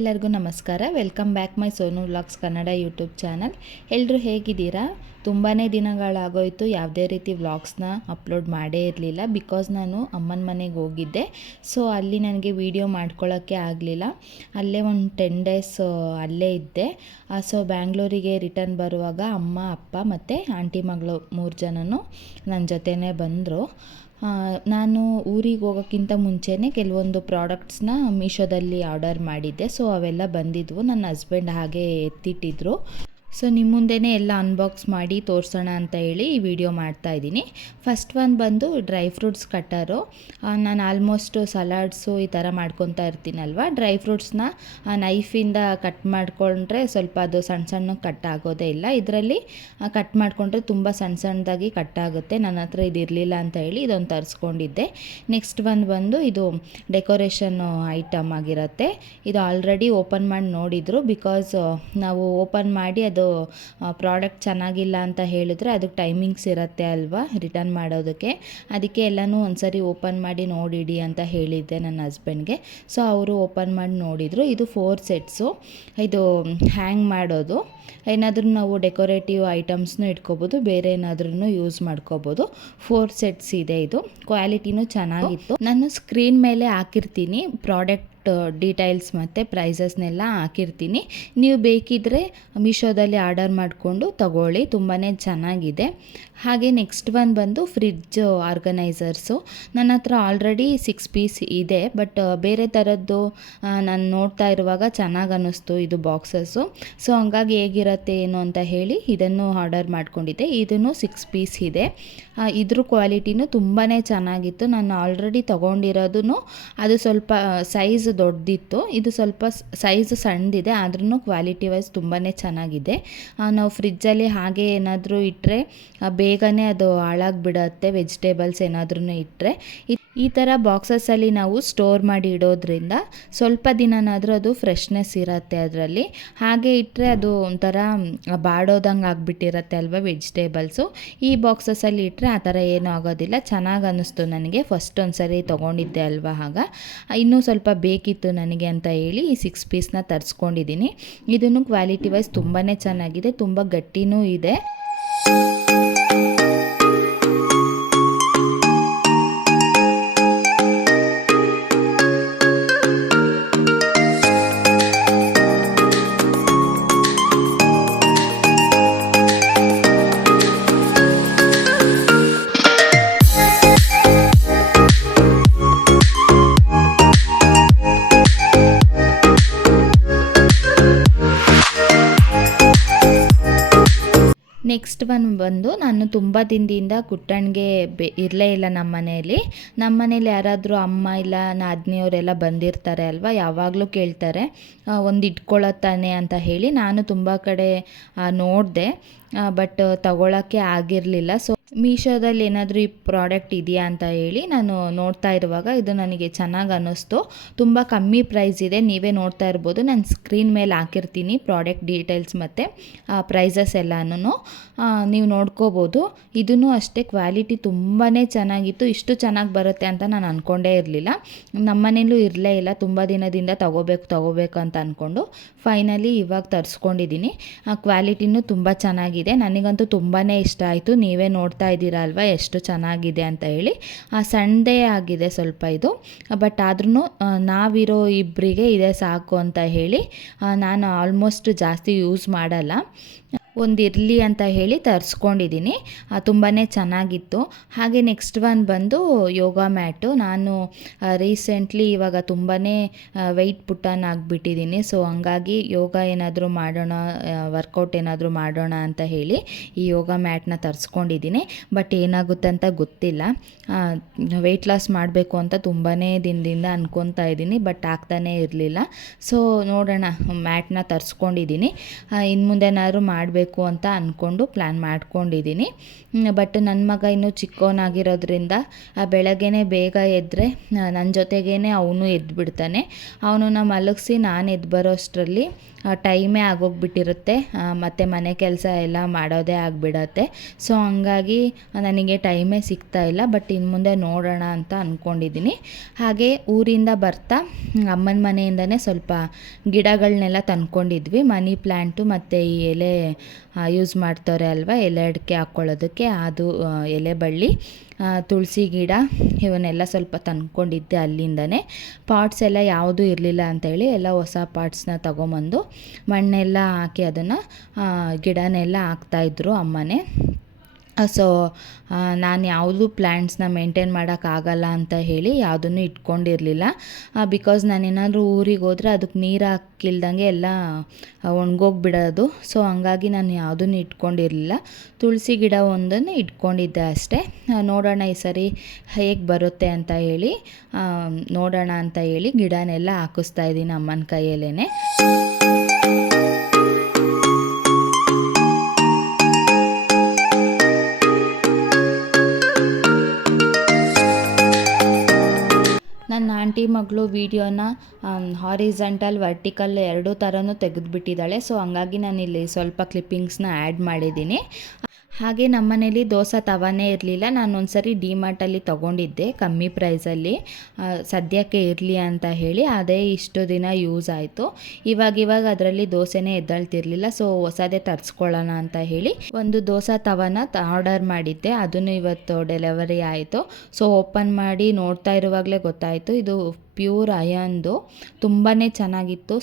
ಎಲ್ಲರಿಗೂ ನಮಸ್ಕಾರ. Welcome back my Sonu vlogs Kannada YouTube channel. ಎಲ್ಲರೂ ಹೇಗಿದ್ದೀರಾ? ತುಂಬಾ ದಿನಗಳಾಗೋಯಿತು ಯಾವುದೇ ರೀತಿ ವ್ಲಾಗ್ಸ್ನ ಅಪ್ಲೋಡ್ ಮಾಡೇ ಇರಲಿಲ್ಲ. ಬಿಕಾಸ್ ನಾನು ಅಮ್ಮನ ಮನೆಗೆ ಹೋಗಿದ್ದೆ. ಸೊ ಅಲ್ಲಿ ನನಗೆ ವೀಡಿಯೋ ಮಾಡ್ಕೊಳ್ಳೋಕ್ಕೆ ಆಗಲಿಲ್ಲ. ಅಲ್ಲೇ ಒಂದು 10 ಡೇಸ್ ಅಲ್ಲೇ ಇದ್ದೆ. ಸೊ ಬ್ಯಾಂಗ್ಳೂರಿಗೆ ರಿಟರ್ನ್ ಬರುವಾಗ ಅಮ್ಮ, ಅಪ್ಪ ಮತ್ತು ಆಂಟಿ ಮಗಳು 3 ಜನನೂ ನನ್ನ ಜೊತೆನೇ ಬಂದರು. ನಾನು ಊರಿಗೆ ಹೋಗೋಕ್ಕಿಂತ ಮುಂಚೆನೇ ಕೆಲವೊಂದು ಪ್ರಾಡಕ್ಟ್ಸ್ನ ಮೀಶೋದಲ್ಲಿ ಆರ್ಡರ್ ಮಾಡಿದ್ದೆ. ಸೊ ಅವೆಲ್ಲ ಬಂದಿದ್ವು. ನನ್ನ ಹಸ್ಬೆಂಡ್ ಹಾಗೆ ಎತ್ತಿಟ್ಟಿದ್ರು. ಸೊ ನಿಮ್ಮ ಮುಂದೆನೇ ಎಲ್ಲ ಅನ್ಬಾಕ್ಸ್ ಮಾಡಿ ತೋರಿಸೋಣ ಅಂತ ಹೇಳಿ ಈ ವಿಡಿಯೋ ಮಾಡ್ತಾಯಿದ್ದೀನಿ. ಫಸ್ಟ್ ಒಂದು ಬಂದು ಡ್ರೈ ಫ್ರೂಟ್ಸ್ ಕಟ್ಟರು. ನಾನು ಆಲ್ಮೋಸ್ಟ್ ಸಲಾಡ್ಸು ಈ ಥರ ಮಾಡ್ಕೊತಾ ಇರ್ತೀನಲ್ವ. ಡ್ರೈ ಫ್ರೂಟ್ಸ್ನ ನೈಫಿಂದ ಕಟ್ ಮಾಡಿಕೊಂಡ್ರೆ ಸ್ವಲ್ಪ ಅದು ಸಣ್ಣ ಸಣ್ಣ ಕಟ್ ಆಗೋದೇ ಇಲ್ಲ. ಇದರಲ್ಲಿ ಕಟ್ ಮಾಡಿಕೊಂಡ್ರೆ ತುಂಬ ಸಣ್ಣ ಸಣ್ಣದಾಗಿ ಕಟ್ ಆಗುತ್ತೆ. ನನ್ನ ಹತ್ರ ಇದಿರಲಿಲ್ಲ ಅಂತ ಹೇಳಿ ಇದೊಂದು ತರಿಸ್ಕೊಂಡಿದ್ದೆ. ನೆಕ್ಸ್ಟ್ ಒಂದು ಬಂದು ಇದು ಡೆಕೋರೇಷನ್ ಐಟಮ್ ಆಗಿರುತ್ತೆ. ಇದು ಆಲ್ರೆಡಿ ಓಪನ್ ಮಾಡಿ ನೋಡಿದರು. ಬಿಕಾಸ್ ನಾವು ಓಪನ್ ಮಾಡಿ ಅದು ಪ್ರಾಡಕ್ಟ್ ಚೆನ್ನಾಗಿಲ್ಲ ಅಂತ ಹೇಳಿದ್ರೆ ಅದಕ್ಕೆ ಟೈಮಿಂಗ್ಸ್ ಇರುತ್ತೆ ಅಲ್ವಾ ರಿಟರ್ನ್ ಮಾಡೋದಕ್ಕೆ. ಅದಕ್ಕೆ ಎಲ್ಲನೂ ಒಂದ್ಸರಿ ಓಪನ್ ಮಾಡಿ ನೋಡಿಡಿ ಅಂತ ಹೇಳಿದ್ದೆ ನನ್ನ ಹಸ್ಬೆಂಡ್ಗೆ. ಸೊ ಅವರು ಓಪನ್ ಮಾಡಿ ನೋಡಿದರು. ಇದು 4 ಸೆಟ್ಸು. ಇದು ಹ್ಯಾಂಗ್ ಮಾಡೋದು. ಏನಾದರೂ ನಾವು ಡೆಕೋರೇಟಿವ್ ಐಟಮ್ಸ್ನೂ ಇಟ್ಕೋಬೋದು, ಬೇರೆ ಏನಾದ್ರೂ ಯೂಸ್ ಮಾಡ್ಕೋಬೋದು. 4 ಸೆಟ್ಸ್ ಇದೆ. ಇದು ಕ್ವಾಲಿಟಿನೂ ಚೆನ್ನಾಗಿತ್ತು. ನಾನು ಸ್ಕ್ರೀನ್ ಮೇಲೆ ಹಾಕಿರ್ತೀನಿ ಪ್ರಾಡಕ್ಟ್ ಡೀಟೇಲ್ಸ್ ಮತ್ತು ಪ್ರೈಸಸ್ನೆಲ್ಲ ಹಾಕಿರ್ತೀನಿ. ನೀವು ಬೇಕಿದ್ದರೆ ಮೀಶೋದಲ್ಲಿ ಆರ್ಡರ್ ಮಾಡಿಕೊಂಡು ತಗೊಳ್ಳಿ, ತುಂಬಾ ಚೆನ್ನಾಗಿದೆ. ಹಾಗೆ ನೆಕ್ಸ್ಟ್ ಒಂದು ಬಂದು ಫ್ರಿಡ್ಜ್ ಆರ್ಗನೈಸರ್ಸು. ನನ್ನ ಹತ್ರ ಆಲ್ರೆಡಿ 6 ಪೀಸ್ ಇದೆ. ಬಟ್ ಬೇರೆ ಥರದ್ದು ನಾನು ನೋಡ್ತಾ ಇರುವಾಗ ಚೆನ್ನಾಗಿ ಅನ್ನಿಸ್ತು ಇದು ಬಾಕ್ಸಸ್ಸು. ಸೊ ಹಂಗಾಗಿ ಹೇಗಿರುತ್ತೆ ಏನು ಅಂತ ಹೇಳಿ ಇದನ್ನು ಆರ್ಡರ್ ಮಾಡ್ಕೊಂಡಿದ್ದೆ. ಇದನ್ನು 6 ಪೀಸ್ ಇದೆ. ಇದ್ರ ಕ್ವಾಲಿಟಿನೂ ತುಂಬಾ ಚೆನ್ನಾಗಿತ್ತು. ನಾನು ಆಲ್ರೆಡಿ ತೊಗೊಂಡಿರೋದು ಅದು ಸ್ವಲ್ಪ ಸೈಜ್ ದೊಡ್ಡದಿತ್ತು. ಇದು ಸ್ವಲ್ಪ ಸೈಜ್ ಸಣ್ಣದಿದೆ, ಆದ್ರೂ ಕ್ವಾಲಿಟಿ ವೈಸ್ ತುಂಬಾ ಚೆನ್ನಾಗಿದೆ. ನಾವು ಫ್ರಿಜ್ಜಲ್ಲಿ ಹಾಗೆ ಏನಾದರೂ ಇಟ್ಟರೆ ಬೇಗನೆ ಅದು ಹಾಳಾಗಿಬಿಡತ್ತೆ. ವೆಜಿಟೇಬಲ್ಸ್ ಏನಾದ್ರೂ ಇಟ್ಟರೆ ಈ ಥರ ಬಾಕ್ಸಸ್ಸಲ್ಲಿ ನಾವು ಸ್ಟೋರ್ ಮಾಡಿ ಇಡೋದ್ರಿಂದ ಸ್ವಲ್ಪ ದಿನನಾದರೂ ಅದು ಫ್ರೆಶ್ನೆಸ್ ಇರುತ್ತೆ ಅದರಲ್ಲಿ. ಹಾಗೆ ಇಟ್ಟರೆ ಅದು ಒಂಥರ ಬಾಡೋದಂಗೆ ಆಗಿಬಿಟ್ಟಿರುತ್ತೆ ಅಲ್ವಾ ವೆಜಿಟೇಬಲ್ಸು. ಈ ಬಾಕ್ಸಸ್ಸಲ್ಲಿ ಇಟ್ಟರೆ ಆ ಥರ ಏನೂ ಆಗೋದಿಲ್ಲ. ಚೆನ್ನಾಗಿ ಅನ್ನಿಸ್ತು ನನಗೆ. ಫಸ್ಟ್ ಒಂದು ಸರಿ ತೊಗೊಂಡಿದ್ದೆ ಅಲ್ವಾ, ಆಗ ಇನ್ನೂ ಸ್ವಲ್ಪ ಬೇಕಿತ್ತು ನನಗೆ ಅಂತ ಹೇಳಿ ಈ 6 ಪೀಸ್ನ ತರಿಸ್ಕೊಂಡಿದ್ದೀನಿ. ಇದನ್ನು ಕ್ವಾಲಿಟಿ ವೈಸ್ ತುಂಬಾ ಚೆನ್ನಾಗಿದೆ, ತುಂಬ ಗಟ್ಟಿನೂ ಇದೆ. ನೆಕ್ಸ್ಟ್ ಬಂದು ನಾನು ತುಂಬ ದಿನದಿಂದ ಕುಟ್ಟಣಿಗೆ ಇರಲೇ ಇಲ್ಲ ನಮ್ಮ ಮನೇಲಿ. ಯಾರಾದರೂ ಅಮ್ಮ ಇಲ್ಲ ನಾದಿನಿಯವರೆಲ್ಲ ಬಂದಿರ್ತಾರೆ ಅಲ್ವಾ, ಯಾವಾಗಲೂ ಕೇಳ್ತಾರೆ ಒಂದು ಇಟ್ಕೊಳ್ಳೋತ್ತಾನೆ ಅಂತ ಹೇಳಿ. ನಾನು ತುಂಬ ಕಡೆ ನೋಡಿದೆ, ಬಟ್ ತಗೊಳ್ಳೋಕ್ಕೆ ಆಗಿರಲಿಲ್ಲ. ಸೊ ಮೀಶೋದಲ್ಲಿ ಏನಾದರೂ ಈ ಪ್ರಾಡಕ್ಟ್ ಇದೆಯಾ ಅಂತ ಹೇಳಿ ನಾನು ನೋಡ್ತಾ ಇರುವಾಗ ಇದು ನನಗೆ ಚೆನ್ನಾಗಿ ಅನ್ನಿಸ್ತು. ತುಂಬ ಕಮ್ಮಿ ಪ್ರೈಸ್ ಇದೆ. ನೀವೇ ನೋಡ್ತಾ ಇರ್ಬೋದು, ನಾನು ಸ್ಕ್ರೀನ್ ಮೇಲೆ ಹಾಕಿರ್ತೀನಿ ಪ್ರಾಡಕ್ಟ್ ಡೀಟೇಲ್ಸ್ ಮತ್ತು ಪ್ರೈಸಸ್ ಎಲ್ಲನೂ ನೀವು ನೋಡ್ಕೋಬೋದು. ಇದೂ ಅಷ್ಟೇ ಕ್ವಾಲಿಟಿ ತುಂಬಾ ಚೆನ್ನಾಗಿತ್ತು. ಇಷ್ಟು ಚೆನ್ನಾಗಿ ಬರುತ್ತೆ ಅಂತ ನಾನು ಅಂದ್ಕೊಂಡೇ ಇರಲಿಲ್ಲ. ನಮ್ಮ ಮನೇಲೂ ಇರಲೇ ಇಲ್ಲ. ತುಂಬ ದಿನದಿಂದ ತಗೋಬೇಕು ಅಂತ ಅಂದ್ಕೊಂಡು ಫೈನಲಿ ಇವಾಗ ತರಿಸ್ಕೊಂಡಿದ್ದೀನಿ. ಕ್ವಾಲಿಟಿನೂ ತುಂಬ ಚೆನ್ನಾಗಿದೆ. ನನಗಂತೂ ತುಂಬಾ ಇಷ್ಟ ಆಯಿತು. ನೀವೇ ನೋಡ್ತಾ ಇದ್ದೀರಾ ಅಲ್ವಾ ಎಷ್ಟು ಚೆನ್ನಾಗಿದೆ ಅಂತ ಹೇಳಿ. ಸಣ್ಣದೇ ಆಗಿದೆ ಸ್ವಲ್ಪ ಇದು, ಬಟ್ ಆದ್ರೂ ನಾವಿರೋ ಇಬ್ಬರಿಗೆ ಇದೇ ಸಾಕು ಅಂತ ಹೇಳಿ ನಾನು ಆಲ್ಮೋಸ್ಟ್ ಜಾಸ್ತಿ ಯೂಸ್ ಮಾಡಲ್ಲ. ಒಂದಿರಲಿ ಅಂತ ಹೇಳಿ ತರಿಸ್ಕೊಂಡಿದ್ದೀನಿ. ತುಂಬಾ ಚೆನ್ನಾಗಿತ್ತು. ಹಾಗೆ ನೆಕ್ಸ್ಟ್ ಒಂದು ಬಂದು ಯೋಗ ಮ್ಯಾಟು. ನಾನು ರೀಸೆಂಟ್ಲಿ ಇವಾಗ ತುಂಬಾ ವೆಯ್ಟ್ ಪುಟ್ಟಾನ್ ಆಗಿಬಿಟ್ಟಿದ್ದೀನಿ. ಸೊ ಹಂಗಾಗಿ ಯೋಗ ಏನಾದರೂ ಮಾಡೋಣ, ವರ್ಕೌಟ್ ಏನಾದರೂ ಮಾಡೋಣ ಅಂತ ಹೇಳಿ ಈ ಯೋಗ ಮ್ಯಾಟ್ನ ತರಿಸ್ಕೊಂಡಿದ್ದೀನಿ. ಬಟ್ ಏನಾಗುತ್ತೆ ಅಂತ ಗೊತ್ತಿಲ್ಲ. ವೆಯ್ಟ್ ಲಾಸ್ ಮಾಡಬೇಕು ಅಂತ ತುಂಬಾ ದಿನದಿಂದ ಅನ್ಕೊತಾ ಇದ್ದೀನಿ, ಬಟ್ ಆಗ್ತಾನೇ ಇರಲಿಲ್ಲ. ಸೊ ನೋಡೋಣ, ಮ್ಯಾಟ್ನ ತರಿಸ್ಕೊಂಡಿದ್ದೀನಿ. ಇನ್ನು ಮುಂದೆನಾದರೂ ಮಾಡಬೇಕು ಮಾಡಬೇಕು ಅಂತ ಅಂದ್ಕೊಂಡು ಪ್ಲ್ಯಾನ್ ಮಾಡ್ಕೊಂಡಿದ್ದೀನಿ. ಬಟ್ ನನ್ನ ಮಗ ಇನ್ನೂ ಚಿಕ್ಕವನಾಗಿರೋದ್ರಿಂದ ಬೆಳಗ್ಗೆನೇ ಬೇಗ ಎದ್ದರೆ ನನ್ನ ಜೊತೆಗೇ ಅವನು ಎದ್ದುಬಿಡ್ತಾನೆ. ಅವನನ್ನು ಮಲಗಿಸಿ ನಾನು ಎದ್ದು ಬರೋ ಅಷ್ಟರಲ್ಲಿ ಟೈಮೇ ಆಗೋಗ್ಬಿಟ್ಟಿರುತ್ತೆ, ಮತ್ತು ಮನೆ ಕೆಲಸ ಎಲ್ಲ ಮಾಡೋದೇ ಆಗಿಬಿಡತ್ತೆ. ಸೊ ಹಂಗಾಗಿ ನನಗೆ ಟೈಮೇ ಸಿಗ್ತಾ ಇಲ್ಲ. ಬಟ್ ಇನ್ನು ಮುಂದೆ ನೋಡೋಣ ಅಂತ ಅಂದ್ಕೊಂಡಿದ್ದೀನಿ. ಹಾಗೆ ಊರಿಂದ ಬರ್ತಾ ಅಮ್ಮನ ಮನೆಯಿಂದನೇ ಸ್ವಲ್ಪ ಗಿಡಗಳನ್ನೆಲ್ಲ ತಂದ್ಕೊಂಡಿದ್ವಿ. ಮನಿ ಪ್ಲ್ಯಾಂಟು ಮತ್ತು ಈ ಎಲೆ ಯೂಸ್ ಮಾಡ್ತಾರೆ ಅಲ್ವಾ, ಎಲೆ ಅಡಿಕೆ ಹಾಕ್ಕೊಳ್ಳೋದಕ್ಕೆ, ಅದು ಎಲೆ ಬಳ್ಳಿ, ತುಳಸಿ ಗಿಡ ಇವನ್ನೆಲ್ಲ ಸ್ವಲ್ಪ ತಂದ್ಕೊಂಡಿದ್ದೆ ಅಲ್ಲಿಂದನೇ. ಪಾಟ್ಸ್ ಎಲ್ಲ ಯಾವುದೂ ಇರಲಿಲ್ಲ ಅಂಥೇಳಿ ಎಲ್ಲ ಹೊಸ ಪಾಟ್ಸ್ನ ತೊಗೊಂಬಂದು ಮಣ್ಣೆಲ್ಲ ಹಾಕಿ ಅದನ್ನು ಗಿಡನೆಲ್ಲ ಹಾಕ್ತಾಯಿದ್ರು ಅಮ್ಮನೇ. ಸೊ ನಾನು ಯಾವುದೂ ಪ್ಲ್ಯಾಂಟ್ಸ್ನ ಮೇಂಟೈನ್ ಮಾಡೋಕ್ಕಾಗಲ್ಲ ಅಂತ ಹೇಳಿ ಯಾವುದನ್ನು ಇಟ್ಕೊಂಡಿರಲಿಲ್ಲ. ಬಿಕಾಸ್ ನಾನೇನಾದರೂ ಊರಿಗೆ ಹೋದರೆ ಅದಕ್ಕೆ ನೀರು ಹಾಕಿಲ್ದಂಗೆ ಎಲ್ಲ ಒಣಗೋಗ್ಬಿಡೋದು. ಸೊ ಹಂಗಾಗಿ ನಾನು ಯಾವುದನ್ನು ಇಟ್ಕೊಂಡಿರಲಿಲ್ಲ. ತುಳಸಿ ಗಿಡ ಒಂದನ್ನು ಇಟ್ಕೊಂಡಿದ್ದೆ ಅಷ್ಟೇ. ನೋಡೋಣ ಈ ಸರಿ ಹೇಗೆ ಬರುತ್ತೆ ಅಂತ ಹೇಳಿ ನೋಡೋಣ ಅಂತ ಹೇಳಿ ಗಿಡನೆಲ್ಲ ಹಾಕಿಸ್ತಾ ಇದ್ದೀನಿ ಅಮ್ಮನ ಕೈಯಲ್ಲೇ. ನನ್ನ ಆಂಟಿ ಮಗಳು ವೀಡಿಯೋನ ಹಾರಿಝಂಟಲ್ ವರ್ಟಿಕಲ್ ಎರಡೂ ಥರನೂ ತೆಗೆದುಬಿಟ್ಟಿದ್ದಾಳೆ. ಸೊ ಹಂಗಾಗಿ ನಾನಿಲ್ಲಿ ಸ್ವಲ್ಪ ಕ್ಲಿಪ್ಪಿಂಗ್ಸ್ನ ಆ್ಯಡ್ ಮಾಡಿದ್ದೀನಿ. ಹಾಗೆ ನಮ್ಮನೇಲಿ ದೋಸೆ ತವಾನೇ ಇರಲಿಲ್ಲ. ನಾನು ಒಂದ್ಸರಿ ಡಿಮಾರ್ಟಲ್ಲಿ ತೊಗೊಂಡಿದ್ದೆ ಕಮ್ಮಿ ಪ್ರೈಸಲ್ಲಿ, ಸದ್ಯಕ್ಕೆ ಇರಲಿ ಅಂತ ಹೇಳಿ. ಅದೇ ಇಷ್ಟು ದಿನ ಯೂಸ್ ಆಯಿತು. ಇವಾಗ ಅದರಲ್ಲಿ ದೋಸೆನೇ ಎದ್ದಳ್ತಿರ್ಲಿಲ್ಲ. ಸೊ ಹೊಸದೇ ತರಿಸ್ಕೊಳ್ಳೋಣ ಅಂತ ಹೇಳಿ ಒಂದು ದೋಸೆ ತವಾನ ಆರ್ಡರ್ ಮಾಡಿದ್ದೆ. ಅದನ್ನು ಇವತ್ತು ಡೆಲಿವರಿ ಆಯಿತು. ಸೊ ಓಪನ್ ಮಾಡಿ ನೋಡ್ತಾ ಇರುವಾಗಲೇ ಗೊತ್ತಾಯಿತು ಇದು ಪ್ಯೂರ್ ಅಯನ್ದು. ತುಂಬಾ ಚೆನ್ನಾಗಿತ್ತು,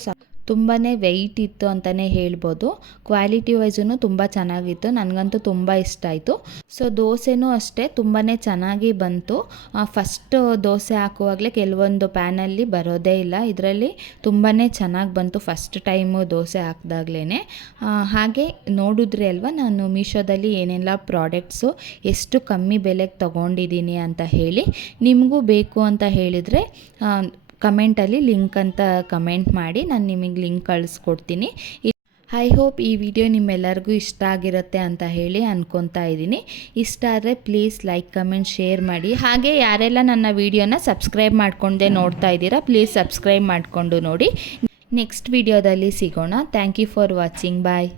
ತುಂಬಾ ವೆಯ್ಟ್ ಇತ್ತು ಅಂತಲೇ ಹೇಳ್ಬೋದು. ಕ್ವಾಲಿಟಿ ವೈಸೂ ತುಂಬ ಚೆನ್ನಾಗಿತ್ತು, ನನಗಂತೂ ತುಂಬ ಇಷ್ಟ ಆಯಿತು. ಸೊ ದೋಸೆನೂ ಅಷ್ಟೇ ತುಂಬಾ ಚೆನ್ನಾಗಿ ಬಂತು. ಫಸ್ಟ್ ದೋಸೆ ಹಾಕುವಾಗಲೇ ಕೆಲವೊಂದು ಪ್ಯಾನಲ್ಲಿ ಬರೋದೇ ಇಲ್ಲ, ಇದರಲ್ಲಿ ತುಂಬಾ ಚೆನ್ನಾಗಿ ಬಂತು ಫಸ್ಟ್ ಟೈಮು ದೋಸೆ ಹಾಕಿದಾಗ್ಲೇ. ಹಾಗೆ ನೋಡಿದ್ರಿ ಅಲ್ವಾ ನಾನು ಮೀಶೋದಲ್ಲಿ ಏನೆಲ್ಲ ಪ್ರಾಡಕ್ಟ್ಸು ಎಷ್ಟು ಕಮ್ಮಿ ಬೆಲೆಗೆ ತೊಗೊಂಡಿದ್ದೀನಿ ಅಂತ ಹೇಳಿ. ನಿಮಗೂ ಬೇಕು ಅಂತ ಹೇಳಿದರೆ ಕಮೆಂಟಲ್ಲಿ ಲಿಂಕ್ ಅಂತ ಕಮೆಂಟ್ ಮಾಡಿ, ನಾನು ನಿಮಗೆ ಲಿಂಕ್ ಕಳಿಸ್ಕೊಡ್ತೀನಿ. ಐ ಹೋಪ್ ಈ ವಿಡಿಯೋ ನಿಮ್ಮೆಲ್ಲರಿಗೂ ಇಷ್ಟ ಆಗಿರುತ್ತೆ ಅಂತ ಹೇಳಿ ಅನ್ಕೊತಾ ಇದ್ದೀನಿ. ಇಷ್ಟ ಆದರೆ ಪ್ಲೀಸ್ ಲೈಕ್, ಕಮೆಂಟ್, ಶೇರ್ ಮಾಡಿ. ಹಾಗೆ ಯಾರೆಲ್ಲ ನನ್ನ ವಿಡಿಯೋನ ಸಬ್ಸ್ಕ್ರೈಬ್ ಮಾಡ್ಕೊಂಡೆ ನೋಡ್ತಾ ಇದ್ದೀರಾ, ಪ್ಲೀಸ್ ಸಬ್ಸ್ಕ್ರೈಬ್ ಮಾಡಿಕೊಂಡು ನೋಡಿ. ನೆಕ್ಸ್ಟ್ ವಿಡಿಯೋದಲ್ಲಿ ಸಿಗೋಣ. Thank you for watching. Bye.